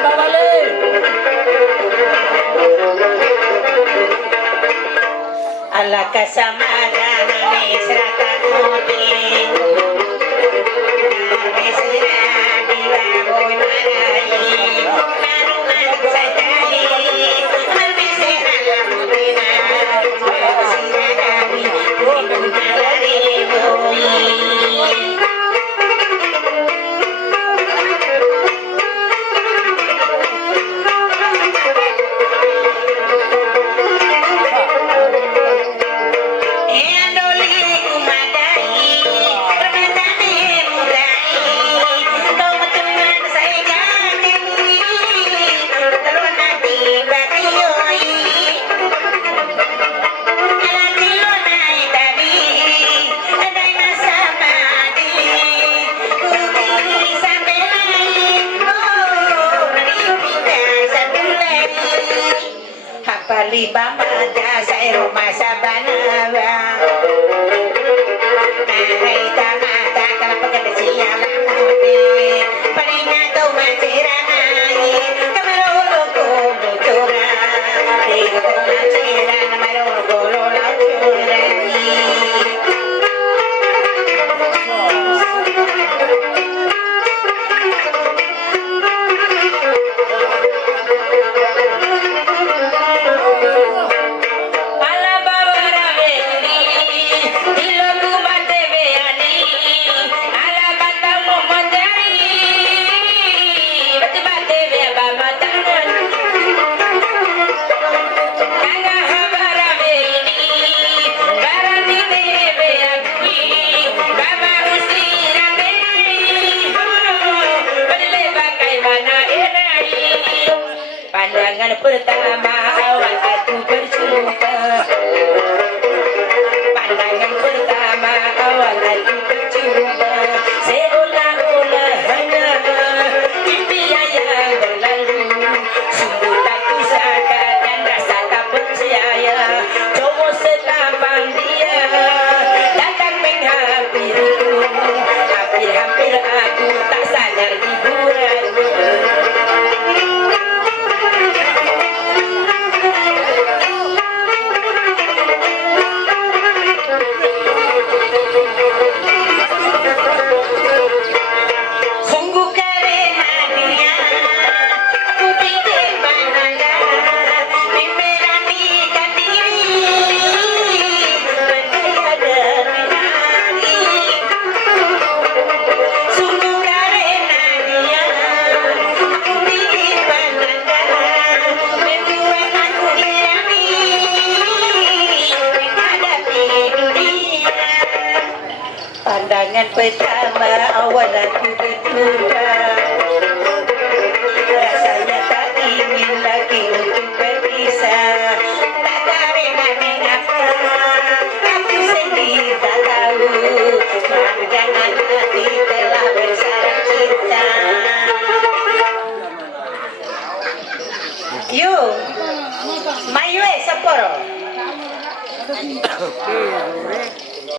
Abang balik. Ala kasamadana serata mudi Besira diwa boy marai Maruman sadari Berbesira lamudina Berbesira dari Bukun malari boy Liba mata saya rumah sabanawa Naita mata kalau pekerja siapa mudi Peringat maciranai Kamarolo kulo cura Digo maciran Kamarolo kulo curai Pandangan pertama awal aku berjumpa Pandangan pertama awal aku berjumpa Seolah-olah hanya impian yang berlalu Sungguh tak kusangka dan rasa tak percaya Cowok setampang dia datang menghampiriku Hampir-hampir aku tak sadar hiburanmu Pandangan pertama awal aku berduka Rasanya tak ingin lagi untuk